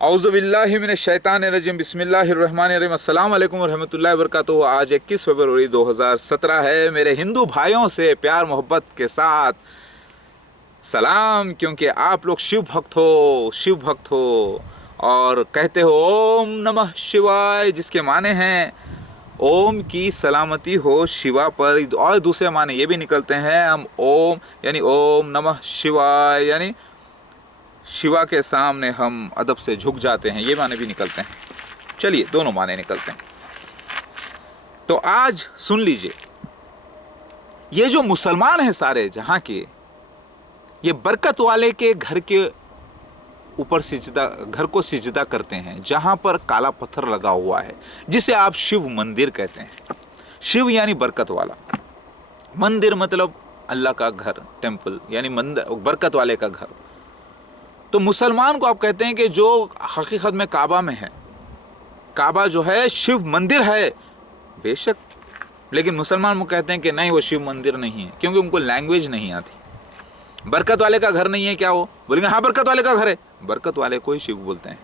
औज़ु बिल्लाहि मिनश शैतानिर रजीम बिस्मिल्लाहिर रहमानिर रहीम अस्सलाम वालेकुम व रहमतुल्लाहि व बरकातुहू। आज 21 फरवरी 2017 है। मेरे हिंदू भाइयों से प्यार मोहब्बत के साथ सलाम, क्योंकि आप लोग शिव भक्त हो, शिव भक्त हो और कहते हो ओम नमः शिवाय, जिसके माने हैं ओम की सलामती हो शिवा पर। और दूसरे माने ये भी निकलते हैं, हम ओम यानी ओम नमः शिवाय यानी शिवा के सामने हम अदब से झुक जाते हैं, ये माने भी निकलते हैं। चलिए, दोनों माने निकलते हैं। तो आज सुन लीजिए, ये जो मुसलमान हैं सारे जहां के, ये बरकत वाले के घर के ऊपर सिजदा, घर को सिजदा करते हैं जहां पर काला पत्थर लगा हुआ है, जिसे आप शिव मंदिर कहते हैं। शिव यानी बरकत वाला, मंदिर मतलब अल्लाह का घर, टेम्पल यानी मंदिर, बरकत वाले का घर। तो मुसलमान को आप कहते हैं कि जो हकीकत में काबा में है, काबा जो है शिव मंदिर है बेशक, लेकिन मुसलमान वो कहते हैं कि नहीं, वो शिव मंदिर नहीं है, क्योंकि उनको लैंग्वेज नहीं आती। बरकत वाले का घर नहीं है क्या? वो बोलेंगे हाँ बरकत वाले का घर है, बरकत वाले को ही शिव बोलते हैं।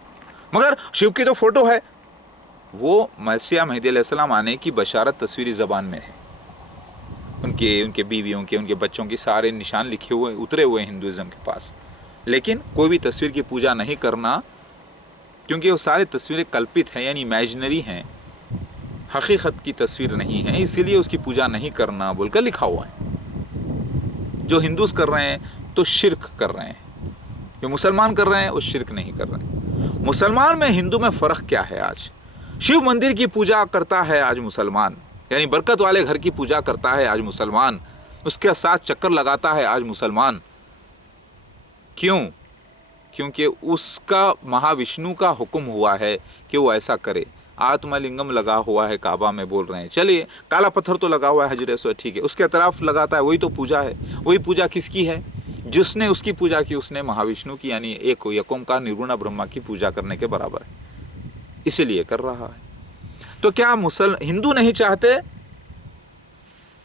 मगर शिव की तो फोटो है, वो मसीह मेहदी अलैहिस्सलाम आने की बशारत तस्वीरी ज़बान में है। उनके बीवियों के, उनके बच्चों की सारे निशान लिखे हुए उतरे हुए हिंदुज़म के पास। लेकिन कोई भी तस्वीर की पूजा नहीं करना, क्योंकि वो सारी तस्वीरें कल्पित हैं यानी इमेजिनरी हैं, हकीकत की तस्वीर नहीं है, इसीलिए उसकी पूजा नहीं करना बोलकर लिखा हुआ है। जो हिंदूस कर रहे हैं तो शिर्क कर रहे हैं, जो मुसलमान कर रहे हैं वो शिर्क नहीं कर रहे हैं। मुसलमान में हिंदू में फ़र्क क्या है? आज शिव मंदिर की पूजा करता है आज मुसलमान, यानी बरकत वाले घर की पूजा करता है आज मुसलमान, उसके साथ चक्कर लगाता है आज मुसलमान। क्यों? क्योंकि उसका महाविष्णु का हुक्म हुआ है कि वो ऐसा करे। आत्मलिंगम लगा हुआ है काबा में, बोल रहे हैं। चलिए, काला पत्थर तो लगा हुआ है हजर अस्वद, ठीक है, उसके तरफ लगाता है, वही तो पूजा है। वही पूजा किसकी है? जिसने उसकी पूजा की उसने महाविष्णु की यानी एक यकोम का निर्गुणा ब्रह्मा की पूजा करने के बराबर है, इसीलिए कर रहा है। तो क्या हिंदू नहीं चाहते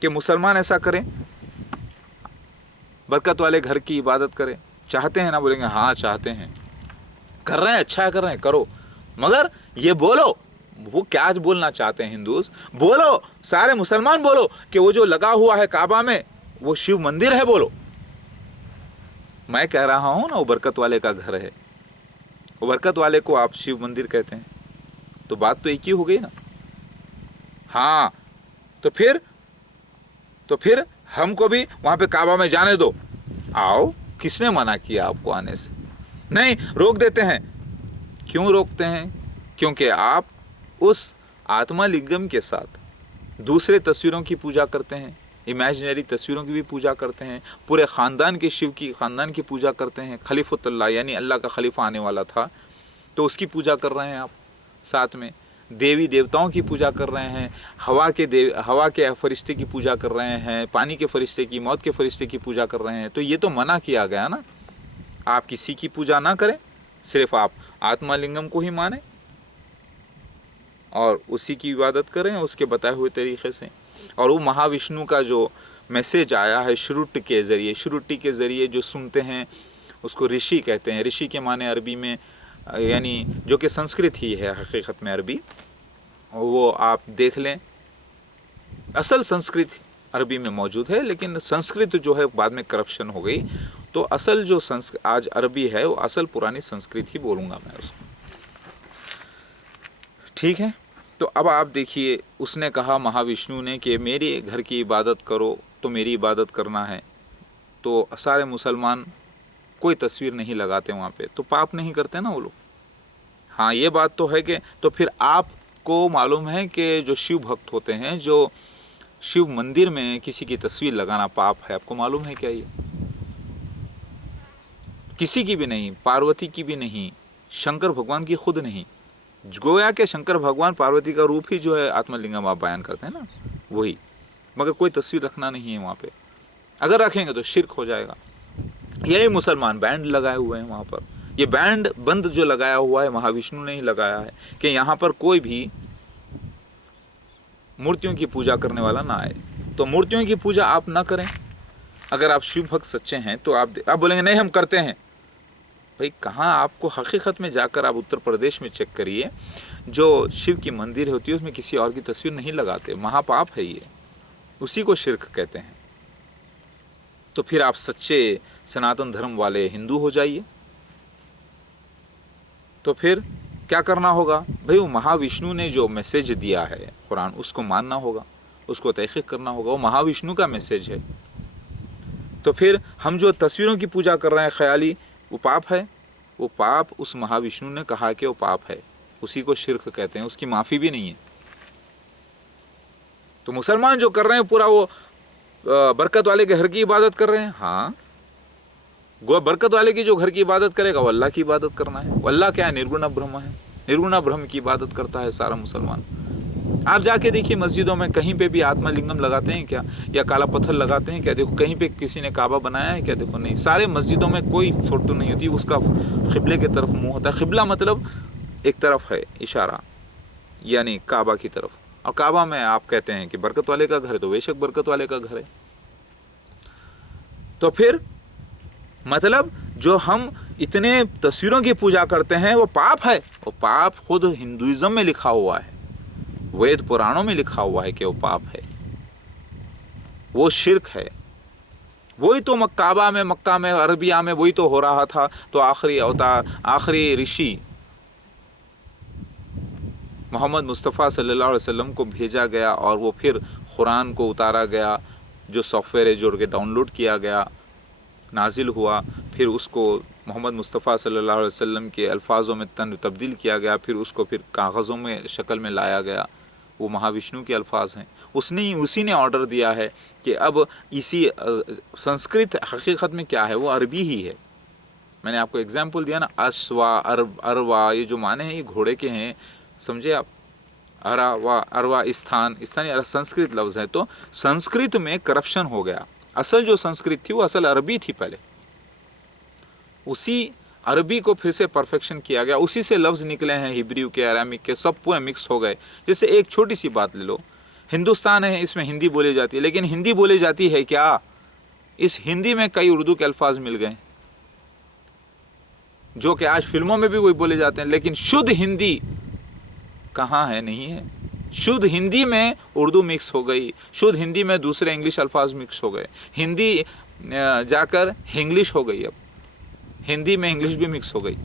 कि मुसलमान ऐसा करें, बरकत वाले घर की इबादत करें? चाहते हैं ना? बोलेंगे हाँ चाहते हैं, कर रहे हैं, अच्छा कर रहे हैं, करो। मगर ये बोलो, वो क्या आज बोलना चाहते हैं हिंदूस? बोलो, सारे मुसलमान बोलो कि वो जो लगा हुआ है काबा में वो शिव मंदिर है, बोलो। मैं कह रहा हूँ ना, वो बरकत वाले का घर है, वो बरकत वाले को आप शिव मंदिर कहते हैं, तो बात तो एक ही हो गई ना। हाँ, तो फिर हमको भी वहाँ पे काबा में जाने दो, आओ। किसने मना किया आपको आने से? नहीं, रोक देते हैं। क्यों रोकते हैं? क्योंकि आप उस आत्मलिंगम के साथ दूसरे तस्वीरों की पूजा करते हैं, इमेजिनरी तस्वीरों की भी पूजा करते हैं, पूरे ख़ानदान के शिव की ख़ानदान की पूजा करते हैं। खलीफुल्लाह यानी अल्लाह का खलीफा आने वाला था, तो उसकी पूजा कर रहे हैं आप। साथ में देवी देवताओं की पूजा कर रहे हैं, हवा के फरिश्ते की पूजा कर रहे हैं, पानी के फरिश्ते की, मौत के फरिश्ते की पूजा कर रहे हैं। तो ये तो मना किया गया ना, आप किसी की पूजा ना करें, सिर्फ आप आत्मलिंगम को ही माने और उसी की इबादत करें उसके बताए हुए तरीक़े से। और वो महाविष्णु का जो मैसेज आया है श्रुति के ज़रिए जो सुनते हैं, उसको ऋषि कहते हैं। ऋषि के माने अरबी में यानी जो कि संस्कृत ही है हकीकत में अरबी, वो आप देख लें, असल संस्कृत अरबी में मौजूद है, लेकिन संस्कृत जो है बाद में करप्शन हो गई, तो असल जो आज अरबी है वो असल पुरानी संस्कृत ही बोलूँगा मैं उसको, ठीक है। तो अब आप देखिए, उसने कहा महाविष्णु ने कि मेरे घर की इबादत करो, तो मेरी इबादत करना है। तो सारे मुसलमान कोई तस्वीर नहीं लगाते वहाँ पे, तो पाप नहीं करते ना वो लोग। हाँ, ये बात तो है कि तो फिर आपको मालूम है कि जो शिव भक्त होते हैं, जो शिव मंदिर में किसी की तस्वीर लगाना पाप है, आपको मालूम है क्या? ये किसी की भी नहीं, पार्वती की भी नहीं, शंकर भगवान की खुद नहीं। गोया के शंकर भगवान पार्वती का रूप ही जो है आत्मलिंगम आप बयान करते हैं ना, वही। मगर कोई तस्वीर रखना नहीं है वहाँ पे, अगर रखेंगे तो शिर्क हो जाएगा। यही मुसलमान बैंड लगाए हुए हैं वहाँ पर। ये बैंड बंद जो लगाया हुआ है महाविष्णु ने ही लगाया है कि यहाँ पर कोई भी मूर्तियों की पूजा करने वाला ना आए। तो मूर्तियों की पूजा आप ना करें। अगर आप शिव भक्त सच्चे हैं तो आप बोलेंगे नहीं हम करते हैं, भाई कहाँ, आपको हकीकत में जाकर आप उत्तर प्रदेश में चेक करिए, जो शिव की मंदिर होती है उसमें किसी और की तस्वीर नहीं लगाते, महापाप है ये, उसी को शिर्क कहते हैं। तो फिर आप सच्चे सनातन धर्म वाले हिंदू हो जाइए। तो फिर क्या करना होगा भाई, वो महाविष्णु ने जो मैसेज दिया है कुरान, उसको मानना होगा, उसको तहकीक करना होगा, वो महाविष्णु का मैसेज है। तो फिर हम जो तस्वीरों की पूजा कर रहे हैं ख्याली, वो पाप है, वो पाप उस महाविष्णु ने कहा कि वो पाप है, उसी को शिर्क कहते हैं, उसकी माफ़ी भी नहीं है। तो मुसलमान जो कर रहे हैं पूरा वो बरकत वाले के घर की इबादत कर रहे हैं। हाँ, बरकत वाले की जो घर की इबादत करेगा वो अल्लाह की इबादत करना है। वो अल्लाह क्या है, निर्गुण ब्रह्म है, निर्गुण ब्रह्म की इबादत करता है सारा मुसलमान। आप जाके देखिए मस्जिदों में कहीं पे भी आत्मा लिंगम लगाते हैं क्या, या काला पत्थर लगाते हैं क्या? देखो कहीं पे किसी ने काबा बनाया है क्या? देखो नहीं। सारे मस्जिदों में कोई फोटो नहीं होती, उसका क़िबले की तरफ मुंह होता है। क़िबला मतलब एक तरफ है इशारा, यानी काबा की तरफ। और काबा में आप कहते हैं कि बरकत वाले का घर है, तो बेशक बरकत वाले का घर है। तो फिर मतलब जो हम इतने तस्वीरों की पूजा करते हैं वो पाप है। वो पाप खुद हिंदुइज्म में लिखा हुआ है, वेद पुराणों में लिखा हुआ है कि वो पाप है, वो शिर्क है। वही तो मक्का में अरबिया में वही तो हो रहा था। तो आखिरी अवतार, आखिरी ऋषि मोहम्मद मुस्तफ़ा सल्लल्लाहु अलैहि वसल्लम को भेजा गया और वो फिर कुरान को उतारा गया, जो सॉफ्टवेयर है जोड़ के डाउनलोड किया गया, नाजिल हुआ, फिर उसको मोहम्मद मुस्तफ़ा सल्लल्लाहु अलैहि वसल्लम के अल्फाजों में तब्दील किया गया, फिर उसको फिर कागज़ों में शक्ल में लाया गया। वो महाविष्णु के अल्फाज हैं, उसी ने ऑर्डर दिया है कि अब इसी संस्कृत हकीकत में क्या है, वो अरबी ही है। मैंने आपको एग्जाम्पल दिया ना, अश्वा अरवा, ये जो माने हैं ये घोड़े के हैं, समझे आप। अरवा स्थान संस्कृत लफ्ज़ है। तो संस्कृत में करप्शन हो गया। असल जो संस्कृत थी वो असल अरबी थी पहले, उसी अरबी को फिर से परफेक्शन किया गया, उसी से लफ्ज़ निकले हैं, हिब्रू के, अरामिक के, सब पूरे मिक्स हो गए। जैसे एक छोटी सी बात ले लो, हिंदुस्तान है, इसमें हिंदी बोली जाती है, लेकिन हिंदी बोली जाती है क्या? इस हिंदी में कई उर्दू के अल्फाज मिल गए, जो कि आज फिल्मों में भी वही बोले जाते हैं, लेकिन शुद्ध हिंदी कहाँ है? नहीं है। शुद्ध हिंदी में उर्दू मिक्स हो गई, शुद्ध हिंदी में दूसरे इंग्लिश अल्फाज मिक्स हो गए, हिंदी जाकर इंग्लिश हो गई, अब हिंदी में इंग्लिश भी मिक्स हो गई।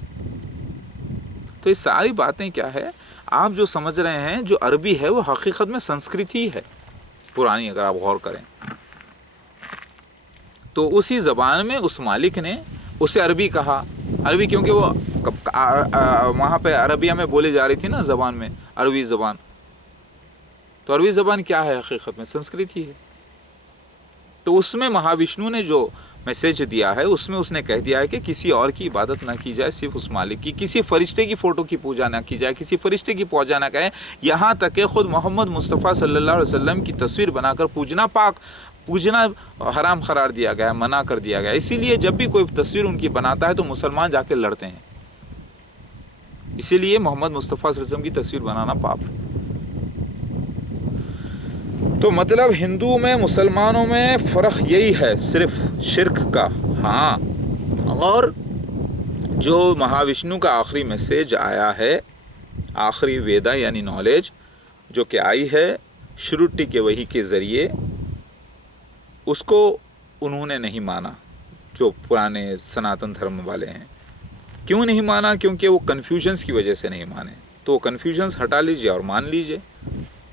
तो ये सारी बातें क्या है, आप जो समझ रहे हैं जो अरबी है वो हकीकत में संस्कृत ही है पुरानी, अगर आप गौर करें तो। उसी ज़बान में उस मालिक ने उसे अरबी कहा। अरबी क्योंकि वो वहाँ पे अरबिया में बोली जा रही थी ना ज़बान में, अरबी ज़बान। तो अरबी ज़बान क्या है? हकीकत में संस्कृत ही है। तो उसमें महाविष्णु ने जो मैसेज दिया है उसमें उसने कह दिया है कि किसी और की इबादत ना की जाए, सिर्फ उस मालिक की। किसी फरिश्ते की फ़ोटो की पूजा ना की जाए, किसी फरिश्ते की पूजा ना करें। यहाँ तक कि खुद मोहम्मद मुस्तफ़ा सल्लल्लाहु अलैहि वसल्लम की तस्वीर बनाकर पूजना हराम करार दिया गया, मना कर दिया गया। इसीलिए जब भी कोई तस्वीर उनकी बनाता है तो मुसलमान जाके लड़ते हैं। इसीलिए मोहम्मद मुस्तफ़ा सल्लल्लाहु अलैहि वसल्लम की तस्वीर बनाना पाप है। तो मतलब हिंदू में मुसलमानों में फ़र्क यही है, सिर्फ शिर्क का। हाँ, और जो महाविष्णु का आखिरी मैसेज आया है, आखिरी वेदा यानी नॉलेज जो कि आई है श्रुति के वही के ज़रिए, उसको उन्होंने नहीं माना, जो पुराने सनातन धर्म वाले हैं। क्यों नहीं माना? क्योंकि वो कन्फ्यूजन्स की वजह से नहीं माने। तो कन्फ्यूजन्स हटा लीजिए और मान लीजिए।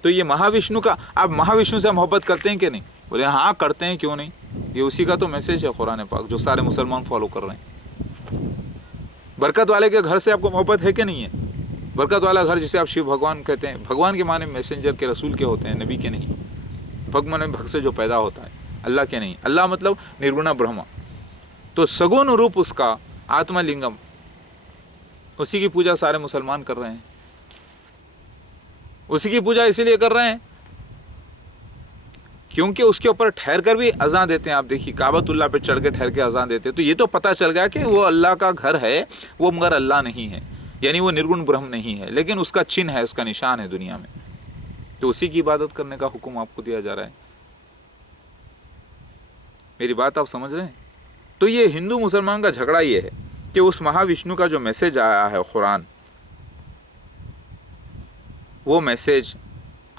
तो ये महाविष्णु का, आप महाविष्णु से मोहब्बत करते हैं कि नहीं? बोले हाँ करते हैं, क्यों नहीं। ये उसी का तो मैसेज है कुरान पाक, जो सारे मुसलमान फॉलो कर रहे हैं। बरकत वाले के घर से आपको मोहब्बत है कि नहीं है? बरकत वाला घर जिसे आप शिव भगवान कहते हैं, भगवान के माने मैसेंजर के, रसूल के होते हैं, नबी के नहीं। भगवान भक्त से जो पैदा होता है, अल्लाह के नहीं। अल्लाह मतलब निर्गुण ब्रह्म। तो सगुण रूप उसका आत्मा लिंगम, उसी की पूजा सारे मुसलमान कर रहे हैं। उसी की पूजा इसीलिए कर रहे हैं क्योंकि उसके ऊपर ठहर कर भी अज़ान देते हैं। आप देखिए काबतुल्लाह पे चढ़ के ठहर के अज़ान देते हैं। तो ये तो पता चल गया कि वो अल्लाह का घर है, वो मगर अल्लाह नहीं है, यानी वो निर्गुण ब्रह्म नहीं है, लेकिन उसका चिन्ह है, उसका निशान है दुनिया में। तो उसी की इबादत करने का हुक्म आपको दिया जा रहा है। मेरी बात आप समझ रहे हैं? तो ये हिंदू मुसलमान का झगड़ा ये है। کہ उस महाविष्णु का जो मैसेज आया है कुरान, वो मैसेज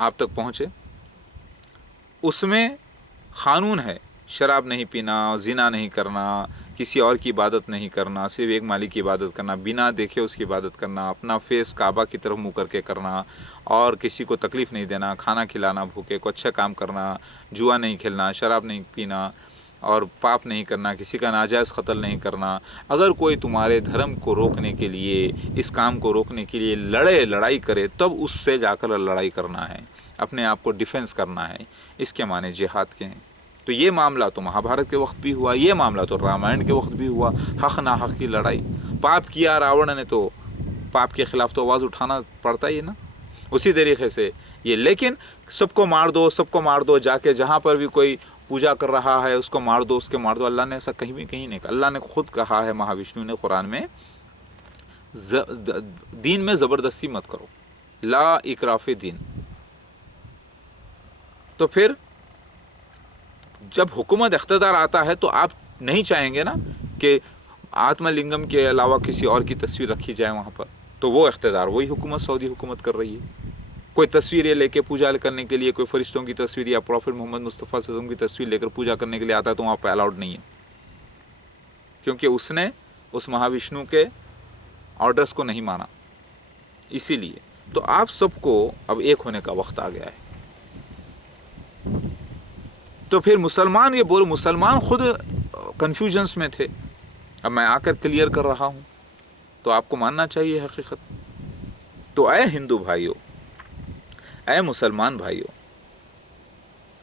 आप तक पहुँचे। उसमें क़ानून है, शराब नहीं पीना, ज़िना नहीं करना, किसी और की इबादत नहीं करना, सिर्फ एक मालिक की इबादत करना, बिना देखे उसकी इबादत करना, अपना फेस काबा की तरफ मुँह करके करना, और किसी को तकलीफ़ नहीं देना, खाना खिलाना, भूखे को अच्छा काम करना, जुआ नहीं खेलना, शराब नहीं पीना, और पाप नहीं करना, किसी का नाजायज़ क़त्ल नहीं करना। अगर कोई तुम्हारे धर्म को रोकने के लिए, इस काम को रोकने के लिए लड़ाई करे, तब उससे जाकर लड़ाई करना है, अपने आप को डिफेंस करना है। इसके माने जिहाद के हैं। तो ये मामला तो महाभारत के वक्त भी हुआ, ये मामला तो रामायण के वक्त भी हुआ, हक़ ना हक़ की लड़ाई। पाप किया रावण ने तो पाप के ख़िलाफ़ तो आवाज़ उठाना पड़ता ही है ना। उसी तरीके से ये, लेकिन सबको मार दो, जाके जहाँ पर भी कोई पूजा कर रहा है उसको मार दो, उसके मार दो, अल्लाह ने ऐसा कहीं भी कहीं नहीं कहा। अल्लाह ने खुद कहा है, महाविष्णु ने कुरान में, दीन में ज़बरदस्ती मत करो, ला इकराफ़े दीन। तो फिर जब हुकूमत इख्तियार आता है तो आप नहीं चाहेंगे ना कि आत्मलिंगम के अलावा किसी और की तस्वीर रखी जाए वहाँ पर। तो वो इख्तियार वही हुकूमत, सऊदी हुकूमत कर रही है। कोई तस्वीरें लेके पूजा करने के लिए, कोई फरिश्तों की तस्वीर या प्रॉफिट मोहम्मद मुस्तफ़ा सल्लल्लाहु अलैहि वसल्लम की तस्वीर लेकर पूजा करने के लिए आता है तो वहाँ पर अलाउड नहीं है, क्योंकि उसने उस महाविष्णु के ऑर्डर्स को नहीं माना। इसीलिए तो आप सबको अब एक होने का वक्त आ गया है। तो फिर मुसलमान, ये बोलो, मुसलमान खुद कन्फ्यूजन्स में थे, अब मैं आकर क्लियर कर रहा हूँ, तो आपको मानना चाहिए हकीकत। तो ऐ हिंदू भाइयों, ऐ मुसलमान भाइयों,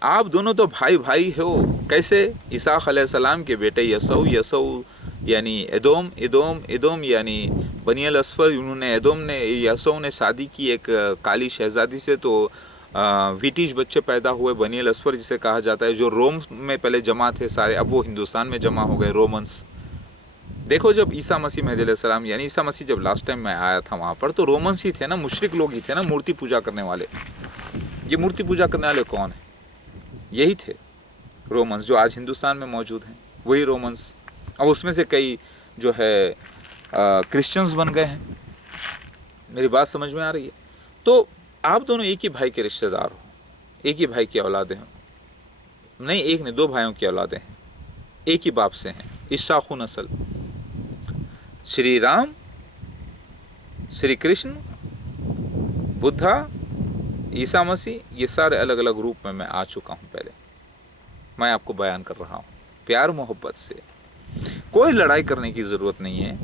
आप दोनों तो भाई भाई हो। कैसे? इसाक अलैहिस्सलाम के बेटे यसऊ यानी एदोम यानी बनी अल अस्फर, उन्होंने यसऊ ने शादी की एक काली शहजादी से, तो ब्रिटिश बच्चे पैदा हुए बनी अल अस्फर जिसे कहा जाता है, जो रोम में पहले जमा थे सारे, अब वो हिंदुस्तान में जमा हो गए, रोमन्स। देखो जब ईसा मसीह महदी अलैहिस्सलाम यानी ईसा मसीह जब लास्ट टाइम मैं आया था वहाँ पर, तो रोमन्स ही थे ना, मुशरिक लोग ही थे ना, मूर्ति पूजा करने वाले। ये मूर्ति पूजा करने वाले कौन है? यही थे रोमन्स, जो आज हिंदुस्तान में मौजूद हैं, वही रोमन्स। अब उसमें से कई जो है क्रिश्चियंस बन गए हैं। मेरी बात समझ में आ रही है? तो आप दोनों एक ही भाई के रिश्तेदार हो, एक ही भाई की औलादे हैं, नहीं एक नहीं, दो भाइयों की औलादे हैं, एक ही बाप से हैं, इशाखु नस्ल। श्री राम, श्री कृष्ण, बुद्धा, ईसा मसीह, ये सारे अलग अलग रूप में मैं आ चुका हूँ पहले। मैं आपको बयान कर रहा हूँ प्यार मोहब्बत से। कोई लड़ाई करने की ज़रूरत नहीं है।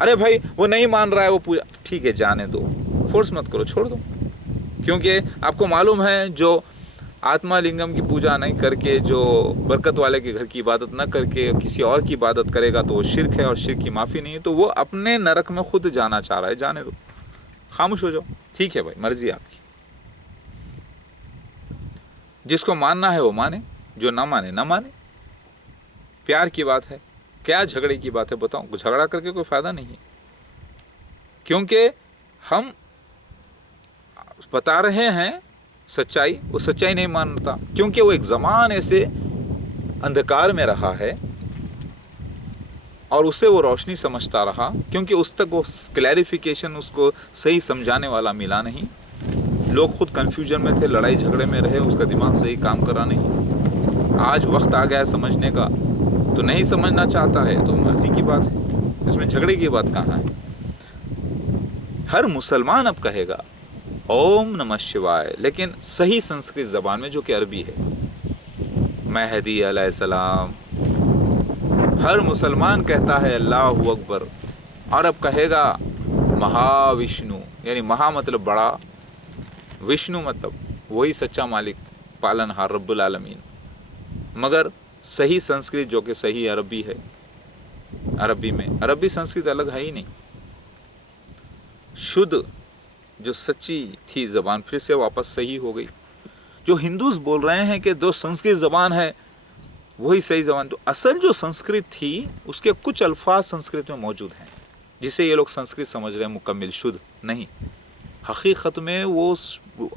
अरे भाई वो नहीं मान रहा है, वो पूजा, ठीक है जाने दो, फोर्स मत करो, छोड़ दो। क्योंकि आपको मालूम है जो आत्मा लिंगम की पूजा नहीं करके, जो बरकत वाले के घर की इबादत ना करके किसी और की इबादत करेगा तो वो शिरक है, और शिरक की माफ़ी नहीं है। तो वो अपने नरक में खुद जाना चाह रहा है, जाने दो, खामोश हो जाओ। ठीक है भाई, मर्जी आपकी, जिसको मानना है वो माने, जो ना माने ना माने। प्यार की बात है, क्या झगड़े की बात है? बताओ, झगड़ा करके कोई फ़ायदा नहीं है, क्योंकि हम बता रहे हैं सच्चाई, वो सच्चाई नहीं मानता, क्योंकि वो एक ज़माने से अंधकार में रहा है और उसे वो रोशनी समझता रहा, क्योंकि उस तक वो क्लैरिफिकेशन, उसको सही समझाने वाला मिला नहीं। लोग खुद कन्फ्यूजन में थे, लड़ाई झगड़े में रहे, उसका दिमाग सही काम करा नहीं। आज वक्त आ गया है समझने का, तो नहीं समझना चाहता है तो मर्जी की बात है, इसमें झगड़े की बात कहाँ है? हर मुसलमान अब कहेगा ओम नमः शिवाय, लेकिन सही संस्कृत ज़बान में, जो कि अरबी है। महदी अलैहिस्सलाम, हर मुसलमान कहता है अल्लाहु अकबर, और अब कहेगा महाविष्णु, यानी महा मतलब बड़ा, विष्णु मतलब वही सच्चा मालिक, पालनहार, रब्बुल आलमीन। मगर सही संस्कृत जो कि सही अरबी है, अरबी में, अरबी संस्कृत अलग है ही नहीं, शुद्ध जो सच्ची थी ज़बान फिर से वापस सही हो गई। जो हिंदूज बोल रहे हैं कि दो संस्कृत ज़बान है वही सही ज़बान, तो असल जो संस्कृत थी उसके कुछ अल्फाज संस्कृत में मौजूद हैं, जिसे ये लोग संस्कृत समझ रहे हैं मुकम्मल शुद्ध नहीं। हकीकत में वो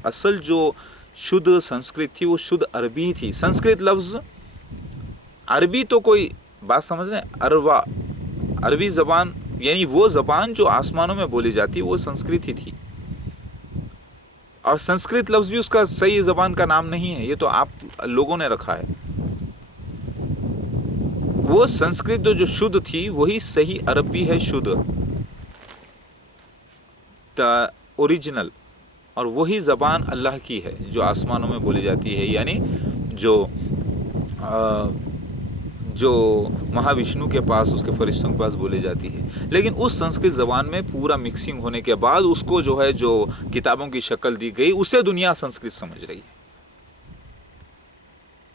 असल जो शुद्ध संस्कृत थी वो शुद्ध अरबी थी। संस्कृत लफ्ज़ अरबी तो कोई बात समझ रहे हैं, अरवा, अरबी ज़बान یعنی وہ زبان جو آسمانوں میں بولی جاتی وہ سنسکرت ہی تھی، اور سنسکرت لفظ بھی اس کا صحیح زبان کا نام نہیں ہے، یہ تو آپ لوگوں نے رکھا ہے۔ وہ سنسکرت جو شدھ تھی وہی صحیح عربی ہے، شدھ دا اوریجنل، اور وہی زبان اللہ کی ہے جو آسمانوں میں بولی جاتی ہے، یعنی جو مہاوشنو کے پاس، اس کے فرشتوں کے پاس بولی جاتی ہے۔ لیکن اس سنسکرت زبان میں پورا مکسنگ ہونے کے بعد اس کو جو ہے جو کتابوں کی شکل دی گئی، اسے دنیا سنسکرت سمجھ رہی ہے۔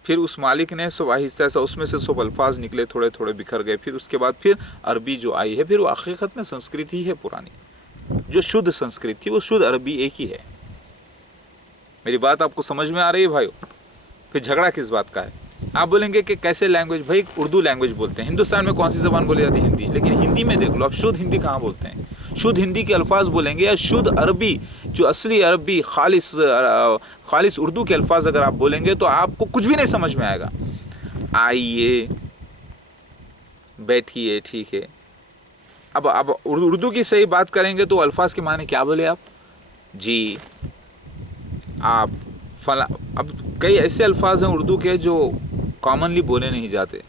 پھر اس مالک نے سب آہستہ آہستہ اس میں سے سب الفاظ نکلے، تھوڑے تھوڑے بکھر گئے، پھر اس کے بعد پھر عربی جو آئی ہے، پھر وہ حقیقت میں سنسکرت ہی ہے پرانی، جو شدھ سنسکرت تھی وہ شدھ عربی ایک ہی ہے۔ میری بات آپ کو سمجھ میں آ رہی ہے بھائیو؟ پھر جھگڑا کس بات کا ہے؟ آپ بولیں گے کہ کیسے لینگویج، بھائی اردو لینگویج بولتے ہیں، ہندوستان میں کون سی زبان بولی جاتی ہے؟ ہندی۔ لیکن ہندی میں دیکھ لو آپ، شدھ ہندی کہاں بولتے ہیں؟ شدھ ہندی کے الفاظ بولیں گے، یا شدھ عربی جو اصلی عربی خالص اردو کے الفاظ اگر آپ بولیں گے تو آپ کو کچھ بھی نہیں سمجھ میں آئے گا۔ آئیے، بیٹھیے، ٹھیک ہے۔ اب اردو کی صحیح بات کریں گے تو الفاظ کے معنی کیا بولے آپ؟ جی، آپ فلاں۔ اب کئی ایسے الفاظ ہیں اردو کے جو کامنلی بولے نہیں جاتے،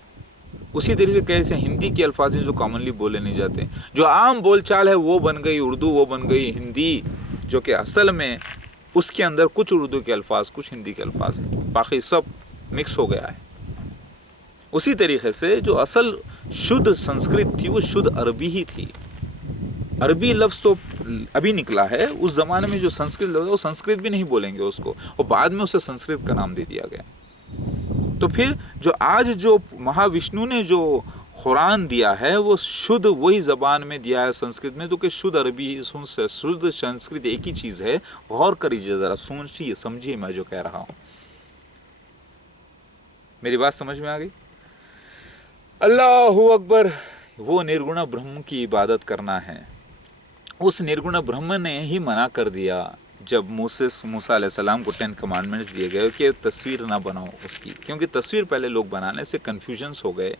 اسی طریقے سے کیسے ہندی کے الفاظ ہیں جو کامنلی بولے نہیں جاتے، جو عام بول چال ہے وہ بن گئی اردو، وہ بن گئی ہندی، جو کہ اصل میں اس کے اندر کچھ اردو کے الفاظ، کچھ ہندی کے الفاظ ہیں، باقی سب مکس ہو گیا ہے۔ اسی طریقے سے جو اصل شدھ سنسکرت تھی وہ شدھ عربی ہی تھی۔ عربی لفظ تو ابھی نکلا ہے، اس زمانے میں جو سنسکرت لفظ ہے وہ سنسکرت بھی نہیں بولیں گے اس کو، اور بعد میں اسے سنسکرت کا نام دے دیا گیا۔ تو پھر جو آج جو مہاوشنو نے جو قرآن دیا ہے وہ شدھ وہی زبان میں دیا ہے سنسکرت میں، تو کہ شدھ عربی شدھ سنسکرت ایک ہی چیز ہے۔ غور کریے ذرا، سوچیے سمجھیے میں جو کہہ رہا ہوں، میری بات سمجھ میں آ گئی؟ اللہ اکبر۔ وہ نرگنا برہم کی عبادت کرنا ہے، اس نرگنا برہم نے ہی منع کر دیا جب موسیٰ علیہ السلام کو 10 کمانڈمنٹس دیے گئے کہ تصویر نہ بناؤ اس کی، کیونکہ تصویر پہلے لوگ بنانے سے کنفیوژنس ہو گئے،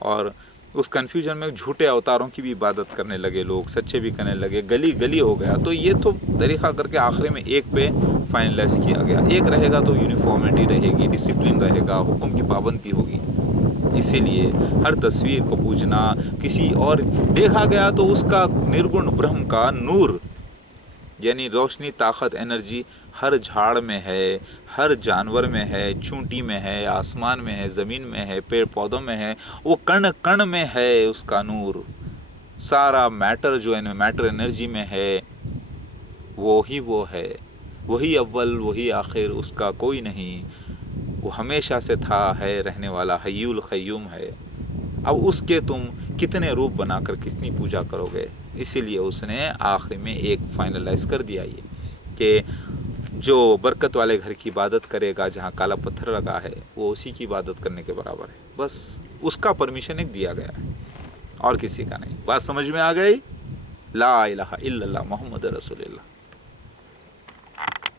اور اس کنفیوژن میں جھوٹے اوتاروں کی بھی عبادت کرنے لگے لوگ، سچے بھی کرنے لگے، گلی ہو گیا۔ تو یہ تو طریقہ کر کے آخر میں ایک پہ فائنلائز کیا گیا، ایک رہے گا تو یونیفارمٹی رہے گی، ڈسپلن رہے گا، حکم کی پابندی ہوگی۔ اسی لیے ہر تصویر کو پوجنا، کسی اور دیکھا گیا تو اس کا نرگن برہم کا نور، یعنی روشنی، طاقت، انرجی ہر جھاڑ میں ہے، ہر جانور میں ہے، چونٹی میں ہے، آسمان میں ہے، زمین میں ہے، پیڑ پودوں میں ہے، وہ کण کण میں ہے اس کا نور۔ سارا میٹر جو میٹر انرجی میں ہے وہی وہ ہے، وہی اول وہی آخر، اس کا کوئی نہیں، وہ ہمیشہ سے تھا، ہے، رہنے والا، حی القیوم ہے۔ اب اس کے تم کتنے روپ بنا کر کتنی پوجا کرو گے؟ اسی لیے اس نے آخر میں ایک فائنلائز کر دیا یہ کہ جو برکت والے گھر کی عبادت کرے گا جہاں کالا پتھر لگا ہے وہ اسی کی عبادت کرنے کے برابر ہے، بس اس کا پرمیشن ایک دیا گیا ہے اور کسی کا نہیں۔ بات سمجھ میں آ گئی؟ لا الہ الا اللہ محمد رسول اللہ۔